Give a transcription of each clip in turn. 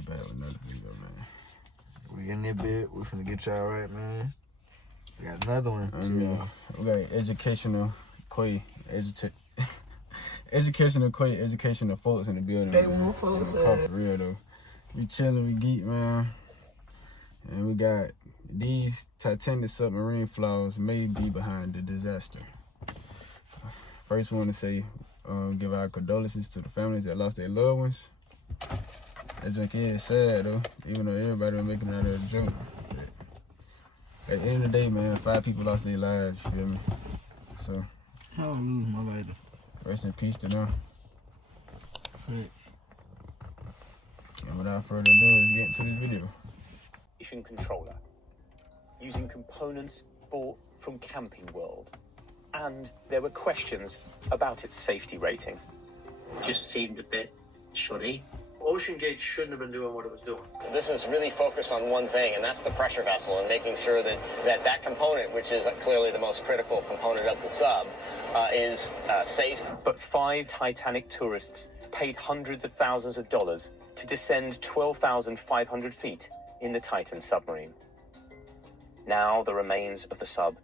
be back with another video, man. We in that bit. We finna get y'all right, man. We got another one. We got educational folks in the building. They want folks. For real though. We chilling, we geek, man. And we got these Titanic submarine flaws may be behind the disaster. First, we want to say, give our condolences to the families that lost their loved ones. That junk is sad though, even though everybody was making it out of a joke. But at the end of the day, man, 5 people lost their lives, you feel me? So, I don't lose my lighter. Rest in peace to them. And without further ado, let's get into this video. Controller using components bought from Camping World, and there were questions about its safety rating. Just seemed a bit shoddy. OceanGate shouldn't have been doing what it was doing. This is really focused on one thing, and that's the pressure vessel, and making sure that component, which is clearly the most critical component of the sub, is safe. But 5 Titanic tourists paid hundreds of thousands of dollars to descend 12,500 feet in the Titan submarine. Now the remains of the sub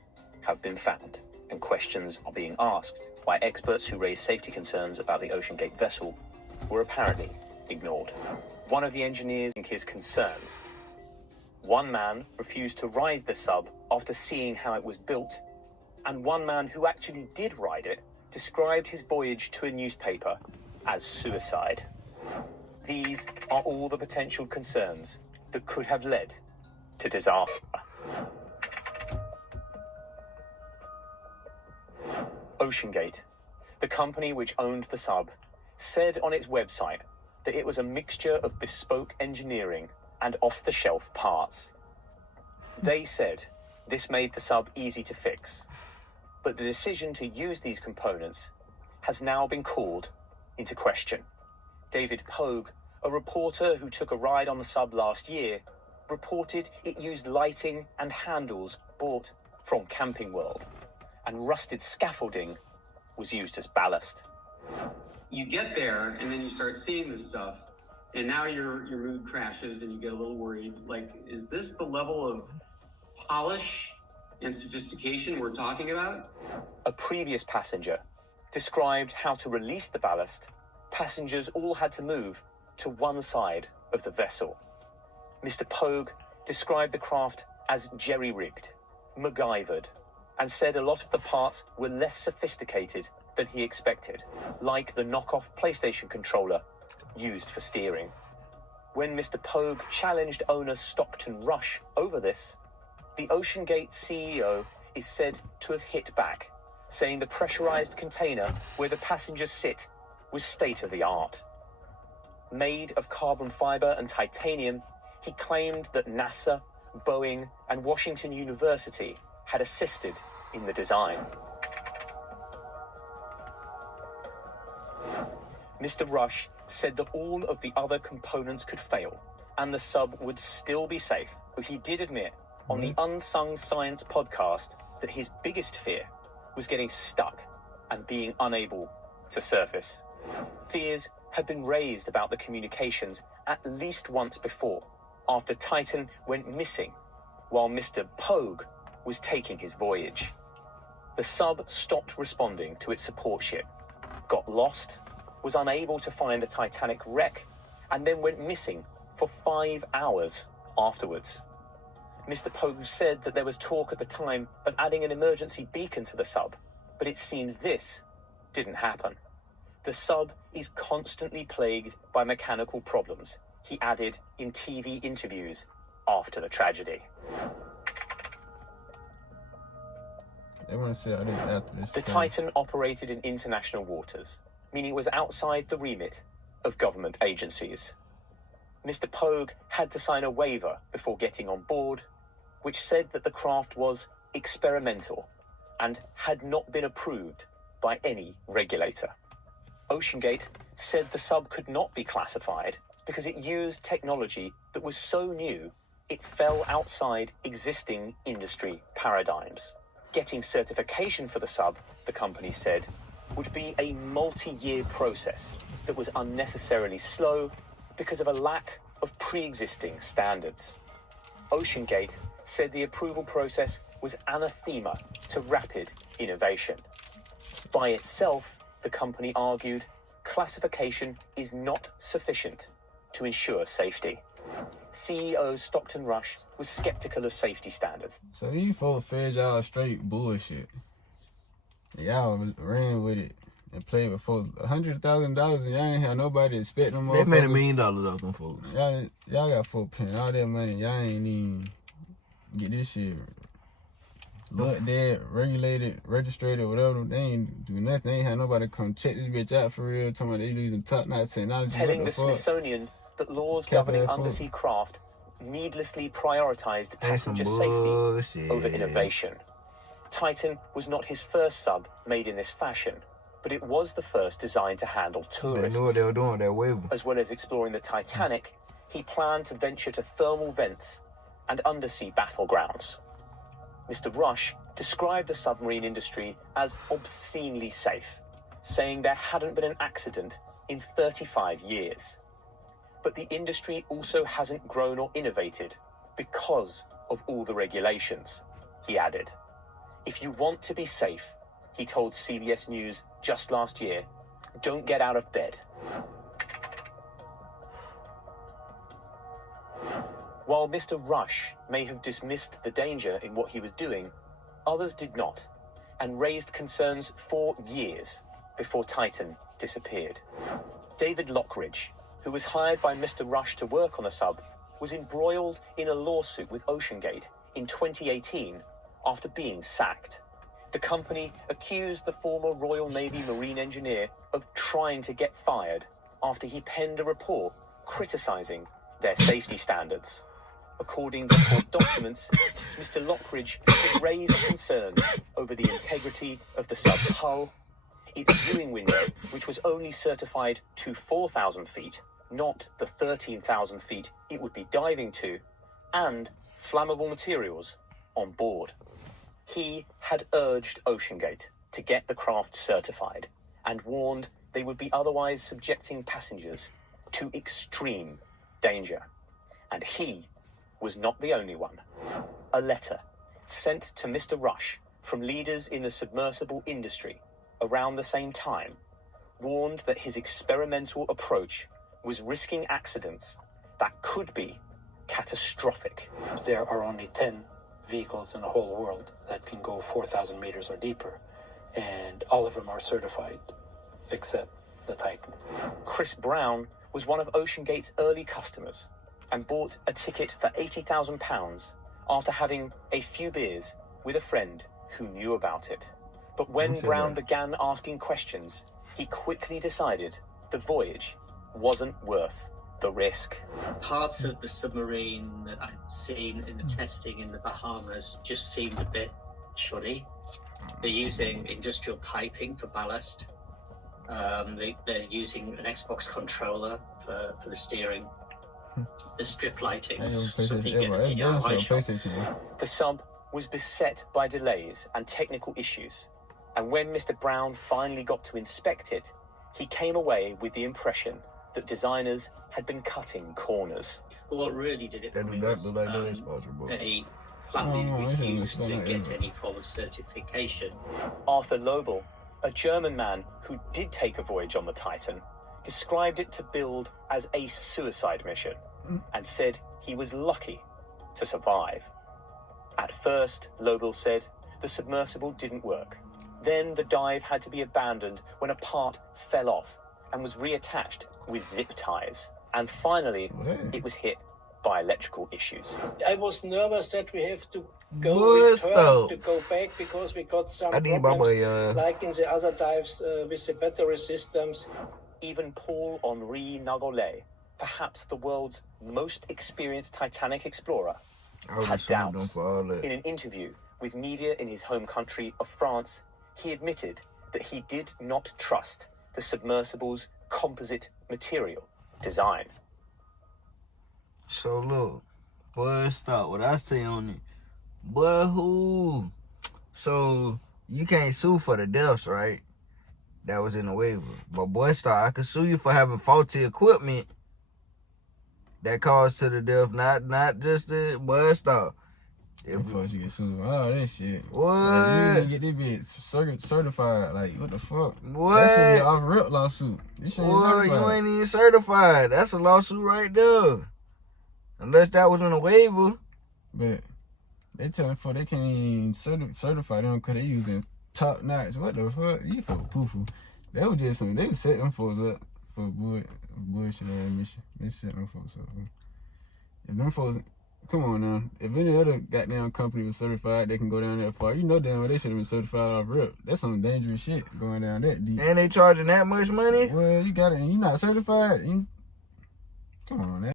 have been found, and questions are being asked by experts who raised safety concerns about the OceanGate vessel were apparently ignored. One of the engineers his concerns. One man refused to ride the sub after seeing how it was built, and one man who actually did ride it described his voyage to a newspaper as suicide. These are all the potential concerns that could have led to disaster. OceanGate, the company which owned the sub, said on its website that it was a mixture of bespoke engineering and off-the-shelf parts. They said this made the sub easy to fix, but the decision to use these components has now been called into question. David Pogue, a reporter who took a ride on the sub last year, reported it used lighting and handles bought from Camping World, and rusted scaffolding was used as ballast. You get there, and then you start seeing this stuff, and now your mood crashes, and you get a little worried. Like, is this the level of polish and sophistication we're talking about? A previous passenger described how to release the ballast. Passengers all had to move to one side of the vessel. Mr. Pogue described the craft as jerry-rigged, MacGyvered, and said a lot of the parts were less sophisticated than he expected, like the knockoff PlayStation controller used for steering. When Mr. Pogue challenged owner Stockton Rush over this, the OceanGate CEO is said to have hit back, saying the pressurized container where the passengers sit was state-of-the-art. Made of carbon fiber and titanium, he claimed that NASA, Boeing, and Washington University had assisted in the design. Mr. Rush said that all of the other components could fail, and the sub would still be safe. But he did admit on the Unsung Science podcast that his biggest fear was getting stuck and being unable to surface. Fears had been raised about the communications at least once before, after Titan went missing while Mr. Pogue was taking his voyage. The sub stopped responding to its support ship, got lost, was unable to find the Titanic wreck, and then went missing for 5 hours afterwards. Mr. Pogue said that there was talk at the time of adding an emergency beacon to the sub, but it seems this didn't happen. The sub is constantly plagued by mechanical problems, he added in TV interviews after the tragedy. They want to say after this. The Titan operated in international waters, meaning it was outside the remit of government agencies. Mr. Pogue had to sign a waiver before getting on board, which said that the craft was experimental and had not been approved by any regulator. OceanGate said the sub could not be classified because it used technology that was so new it fell outside existing industry paradigms. Getting certification for the sub, the company said, would be a multi-year process that was unnecessarily slow because of a lack of pre-existing standards. OceanGate said the approval process was anathema to rapid innovation. By itself, the company argued, classification is not sufficient to ensure safety. CEO Stockton Rush was skeptical of safety standards. So these folks fed y'all straight bullshit. Y'all ran with it and played with folks $100,000 and y'all ain't had nobody expect them. They made $1 million off them folks. Y'all got folks paying all that money. Y'all ain't even get this shit looked at, regulated, registered, or whatever. They ain't do nothing. They ain't had nobody come check this bitch out for real. Talking about they using top-notch technology. Telling the Smithsonian that laws governing undersea craft needlessly prioritized passenger safety over innovation. Titan was not his first sub made in this fashion, but it was the first designed to handle tourists. They knew what they were doing with that wave. As well as exploring the Titanic, he planned to venture to thermal vents and undersea battlegrounds. Mr. Rush described the submarine industry as obscenely safe, saying there hadn't been an accident in 35 years. But the industry also hasn't grown or innovated because of all the regulations, he added. If you want to be safe, he told CBS News just last year, don't get out of bed. While Mr. Rush may have dismissed the danger in what he was doing, others did not, and raised concerns for years before Titan disappeared. David Lockridge, who was hired by Mr. Rush to work on the sub, was embroiled in a lawsuit with OceanGate in 2018 after being sacked. The company accused the former Royal Navy Marine engineer of trying to get fired after he penned a report criticizing their safety standards. According to court documents, Mr. Lockridge had raised concerns over the integrity of the sub's hull, its viewing window, which was only certified to 4,000 feet, not the 13,000 feet it would be diving to, and flammable materials on board. He had urged OceanGate to get the craft certified and warned they would be otherwise subjecting passengers to extreme danger. And he was not the only one. A letter sent to Mr. Rush from leaders in the submersible industry around the same time warned that his experimental approach was risking accidents that could be catastrophic. There are only 10 vehicles in the whole world that can go 4,000 meters or deeper, and all of them are certified except the Titan. Chris Brown was one of OceanGate's early customers and bought a ticket for £80,000 after having a few beers with a friend who knew about it. But when Brown began asking questions, he quickly decided the voyage wasn't worth the risk. Parts of the submarine that I'd seen in the testing in the Bahamas just seemed a bit shoddy. They're using industrial piping for ballast. They're using an Xbox controller for the steering. The strip lighting was something you get a DIY shop. The sub was beset by delays and technical issues, and when Mr. Brown finally got to inspect it, he came away with the impression that designers had been cutting corners. But what really did it for me was they flatly refused to get any form of certification. Arthur Lobel, a German man who did take a voyage on the Titan, described it to build as a suicide mission and said he was lucky to survive. At first, Lobel said, the submersible didn't work. Then the dive had to be abandoned when a part fell off and was reattached with zip ties. And finally, it was hit by electrical issues. I was nervous that we have to return to go back because we got some problems, like in the other dives with the battery systems. Even Paul-Henri Nagolet, perhaps the world's most experienced Titanic explorer, had doubts. In an interview with media in his home country of France, he admitted that he did not trust the submersible's composite material design. So look, boy, stop what I say on it. Boy, who? So you can't sue for the deaths, right? That was in the waiver. But boy, stop, I could sue you for having faulty equipment that caused to the death, not just the bust stop. If folks get sued, oh that shit. What? Like, you didn't get this bitch certified. Like what the fuck? What? That should be an off rip lawsuit. This shit ain't certified. You ain't even certified. That's a lawsuit right there. Unless that was on a waiver. But they telling folks they can't even certify them because they using top notch. What the fuck? You fuck poo-poo. They was just they was setting folks up for bullshit ass mission. They set them folks up. If them folks, come on now. If any other goddamn company was certified, they can go down that far. You know damn well they should have been certified off rip. That's some dangerous shit going down that deep. And they charging that much money? Well, you got it and you not certified. Come on, man.